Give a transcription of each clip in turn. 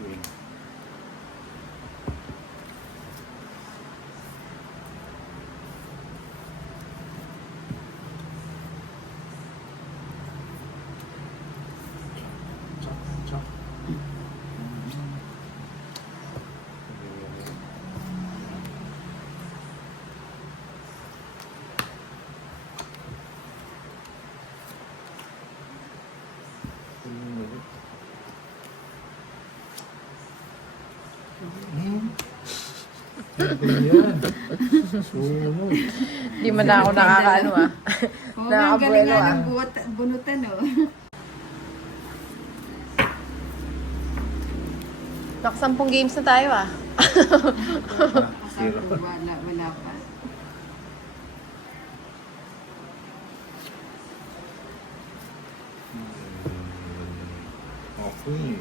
Queen. Chop. Ano yan? Sumunod. Di man na ako nakakaano ah. Oo, nga, ang galing Nakakabuelo nga ah. ng bunutan, oh. Nakasampung games na tayo ah. Zero. Wala pa. Okay.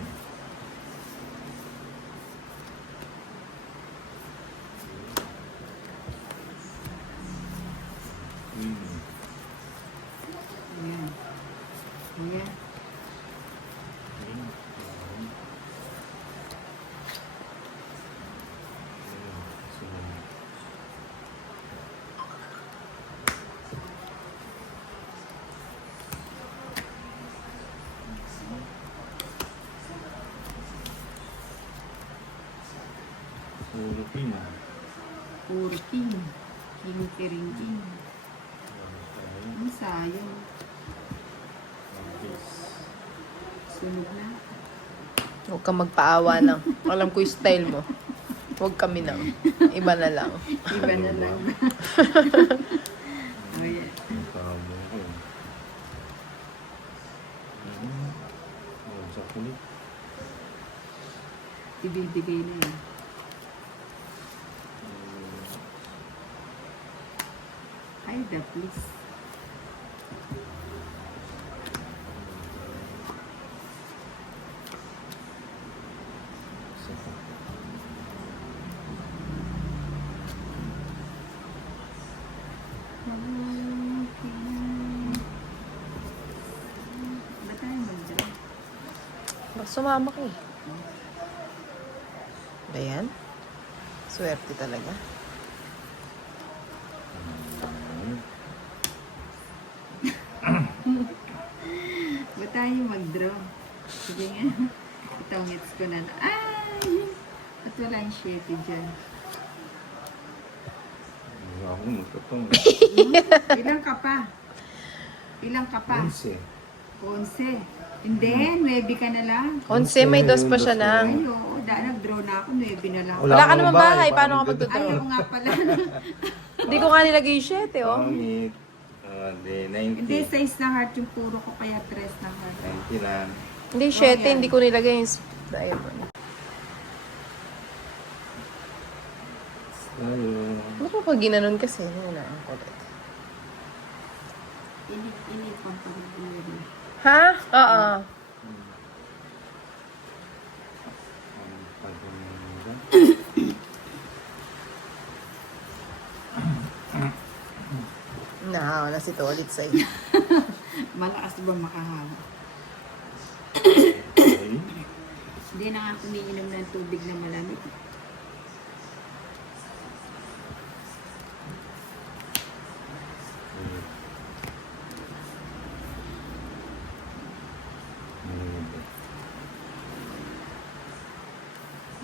Ayan. Ayan. Puro pin. Puro king. King tiring king. Ang sayang. Sunog na. Huwag kang magpaawa ng. Alam ko yung style mo. Huwag kami nang. Iba na lang. Iba na lang. Oh, yeah. Ang tabo ko. Sa kulit. Ibibigay na yun. Ay, the please. Ba't tayo mag-draw? Bak sumama ka eh. Ba yan? Swerte talaga. Ba't tayo mag-draw? Sige nga. Itong hits ko na. Ay! Ba't wala yung shitty dyan? Ako magkatong. Ilang ka pa? Ilang ka pa? 11. 11. Hindi, 9 ka na lang. 11, may dos pa siya na. Ay, oo. Nag-draw na ako, 9 na lang. Wala ka naman bahay. Paano ka magtudraw? Ayaw nga pala. Hindi ko nga nilagay yung 7 oh. Pangit. Di 90. Hindi, size na heart yung puro ko, kaya 3 na heart. 90 lang. Hindi 7, hindi ko nilagay yung diamond. Tayo. Ano ko pag ginanon kasi? Ano na ang kulit? Init pang pag-draw. Ha? Oo. Nahawa na si Tolit sa'yo. Malakas ba makahawa? Okay. Hindi na nga umiinom ng tubig na malamig.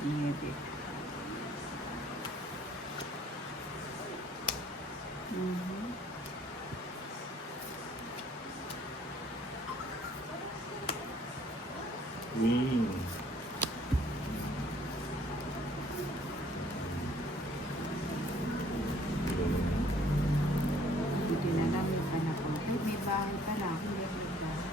Maybe. Wing. Hindi na namin pa na po. Ay, may bahay pala. Hindi may bahay.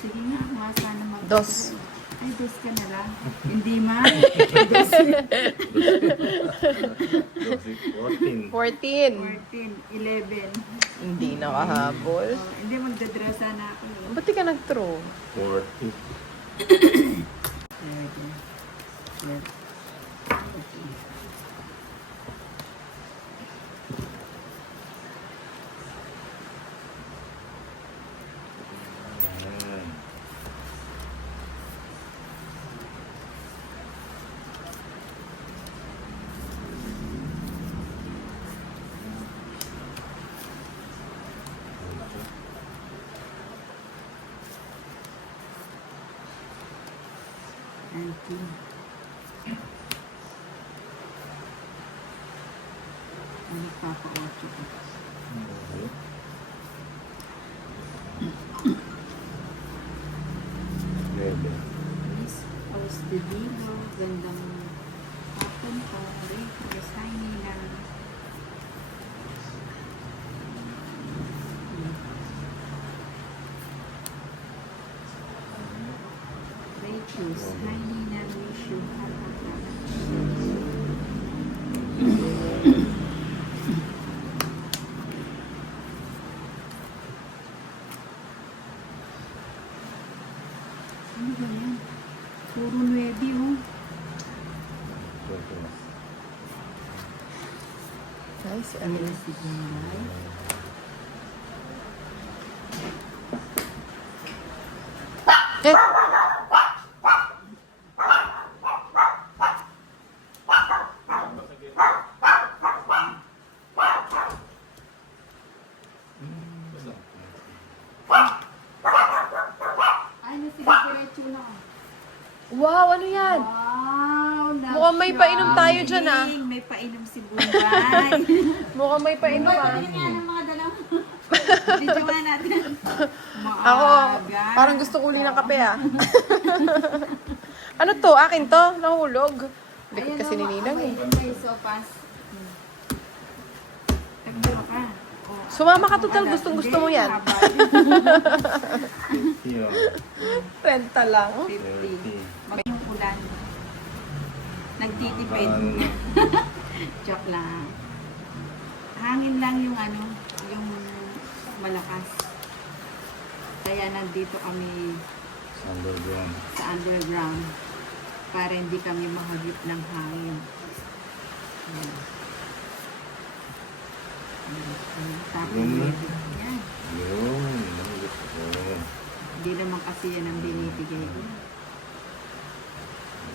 Sige nga, mga sana mag- Dos. Ay, dos ka na lang. Hindi man. Dos. 14. 14. 14, 11. Hindi nakahabol. Oh, hindi, magdadraw sana ako. Ba't di ka nag-throw? 40. 11. 12. Ayan. Nineteen. Ano papa-8 ko? Okay. 11. Miss Ostedino, gandang hapon po. Miss Hainina. Rachels, Hainina, wish you ano ba yan? Puro 9 oh. 21. Nice. Ano na si Bunday? Eh! Ay, sige, diretso na. Wow, ano yan? Wow, Mukhang may painom tayo dyan, ah. May painom si Bunday. Mukhang may painom Bunday, ah. pati nga ng mga dalang. Videoan natin. Ako, parang gusto ko uli ng kape ah. Ano to? Akin to? Nahulog. Likod kasi ni Ninang eh. Okay, sopas. Tagdala ka. Oh, Sumama ka total, gustong-gusto mo yan. 50. oh. Renta lang. 50. 30. Yung ulan. Nagtitipid. Ano? Joke lang. Hangin lang yung ano, yung malakas. Kaya nandito kami Underground. sa underground para hindi kami mahagip ng hangin. Ayan. Tapos Yun. yan. Yun. Ang gusto ko. Hindi naman kasi yan ang binibigay ko.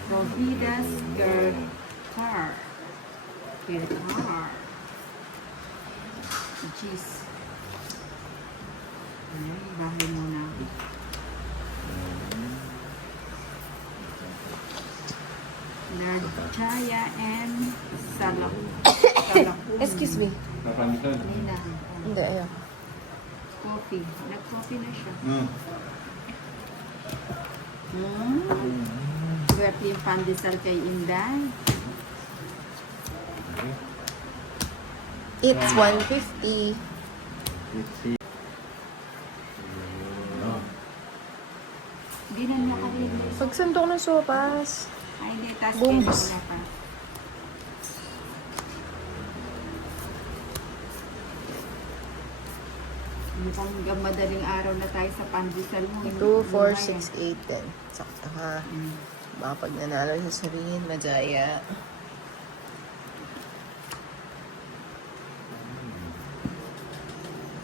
Rohida's guitar. Guitar. Cheese. Ayan, bahay muna ako. Narjaya and Salakun. Excuse me. Nina. Hindi, ayaw. Coffee. Nag-coffee na siya. Hmm. Swerte yung pandesal kay Inday. It's 150. 50. Hindi na niya kanina. Pagsandok ng sopas. Ay, hindi. Tapos Booms. na pa. Mukhang madaling araw na tayo sa pandesal mo. 2, 4, 6, 8, 10. Sakto ha. Mm. Baka pag nanalo sasabihin, Majaya.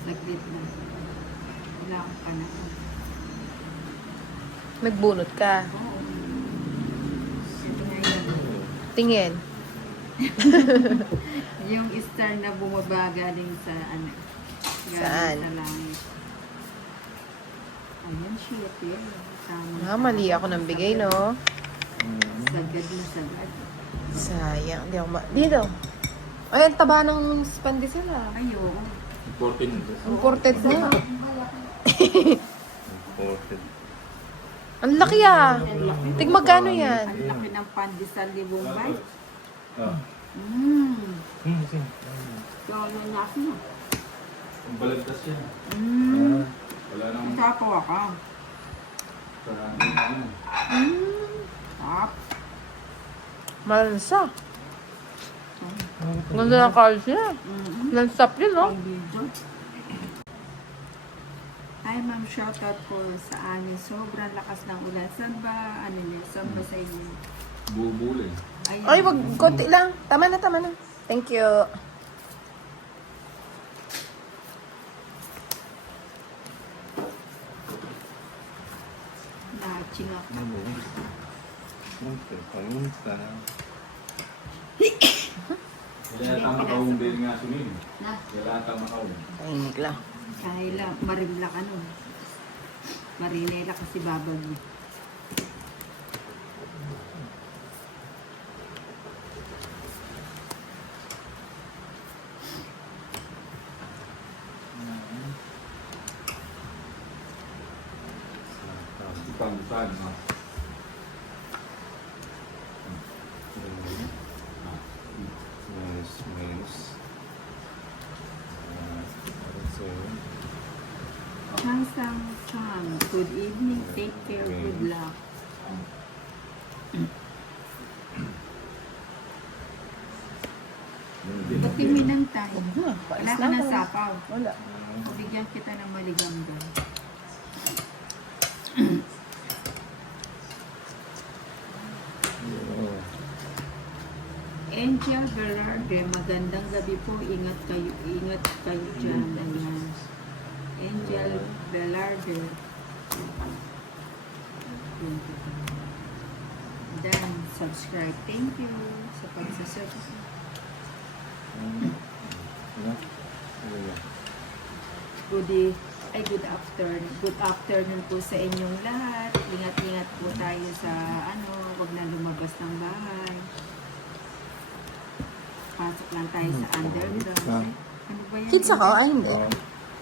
Nag-bit na. Wala akong panahon. Nagbunot ka. Oo. Ito nga yun. Tingin. Yung star na bumaba galing sa ano. Galing Saan? sa langit. Ayan, shit yun. Tama. Ah, mali ako ng bigay, no? Sagad na sagad. Sayang. Dito. Ay, ang taba ng pandesal ah. Ay, oo. Imported. Imported na. Imported. Ang laki ah. Tig magkano yan? Ang laki ng pandesal ni Bombay. Ah. Sige. Kaya na ako. Ang balagtas yan. Wala nang Natapawa ka. karami. Tap. Malansa. Ganda ng cards niya. Lansap yun, no? Hi ma'am, shoutout po sa amin. Sobrang lakas ng ulan. Saan ba, ano niyo? Saan ba sa inyo? Bubulin. Ayan. Ay, wag, konti lang. Tama na, tama na. Thank you. Naching ako. Pamunta. Kaya tama kaong din nga sunin. Na, Kaya tama kaong. Tahimik lang. kahila, marimla ka nun. Marinela kasi babag mo. Bukan-bukan. Yes. Hansang Sam, good evening, take care, good luck. Ba't timinang tayo? Wala ka ng sapaw. Wala. Bigyan kita ng maligamba. Angel Velarde, magandang gabi po. Ingat kayo dyan. Ayan. Angel Velarde. Then, subscribe. Thank you sa pagsasearch. Good afternoon. Good afternoon po sa inyong lahat. Ingat-ingat po tayo sa wag na lumabas ng bahay. Pasok lang tayo sa underground. Ano ba yan? Kids ako? Ay, hindi.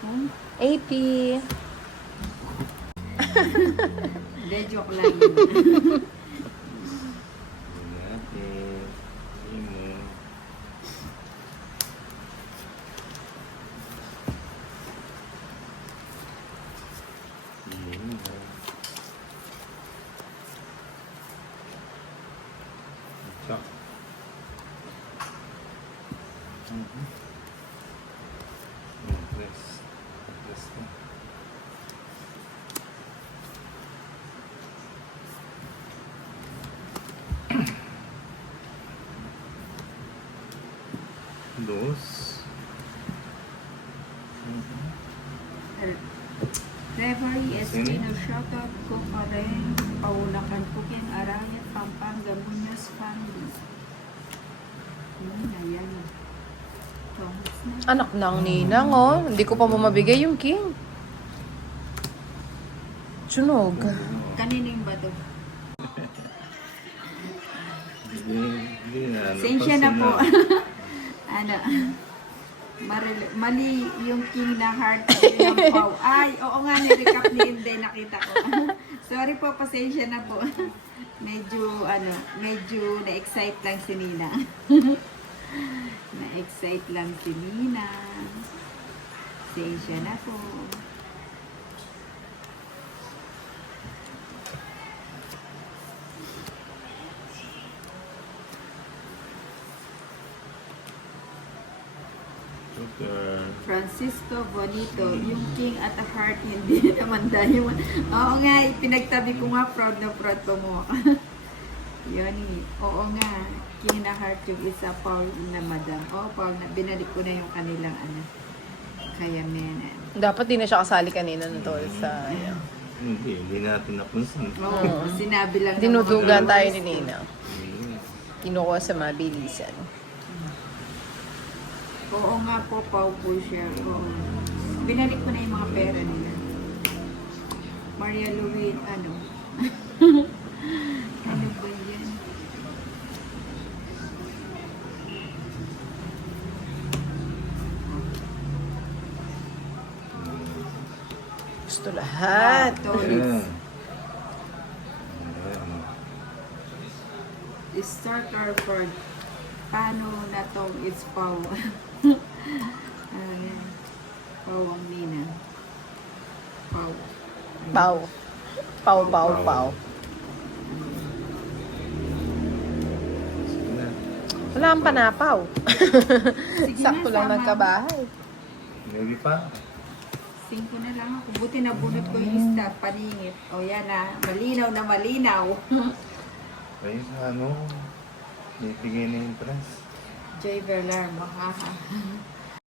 Hmm? 80. Hindi, joke lang. Dos. Reverie Espino, shoutout ko pa rin. Paulakan po kin Arayat, Pampanga, Muñoz family. Ayan. Thomas na. Anak ng ninang, oh. Hindi ko pa mabigay yung king. Sunog. Kanino yung bato? Hindi na. Sensya na po. Mali yung king na heart yung pau. Ay, oo nga, nirecap ni Inday, nakita ko. Sorry po, pasensya na po. Medyo na-excite lang si Nina. Na-excite lang si Nina. Pasensya na po. Francisco Bonito, yung king at a heart, hindi naman diamond. Oo nga, pinagtabi ko nga, proud na proud ko mo. Yun, oo nga, king na heart yung isa, Paul na madam. Oo, Paul, na, binalik ko na yung kanilang kaya menan. Dapat di na siya kasali kanina na tol sa... Hindi natin napunsan. Oo, sinabi lang. ng Dinudugan mga tayo viewers. ni Nina. Kinukuha sa mabilisan. Oo nga po, Pau po siya. Oo. Binalik ko na yung mga pera nila. Maria Louise, ano? Ano ba yan? Gusto lahat. Tolis. Ayan. Starter for paano na tong it's Pau. Ayan. Pau ang Nina. Pau. Pau. Pau, pau, pau. Sige na. Wala kang panapaw. Sige Sakto na, lang sama. nagkabahay. Maybe pa. 5 na lang ako. Buti na bunot ko yung stop, paningit. O yan na, malinaw na malinaw. Ay, sa ano? Bibigay na yung press. Jay Verlar, makaha.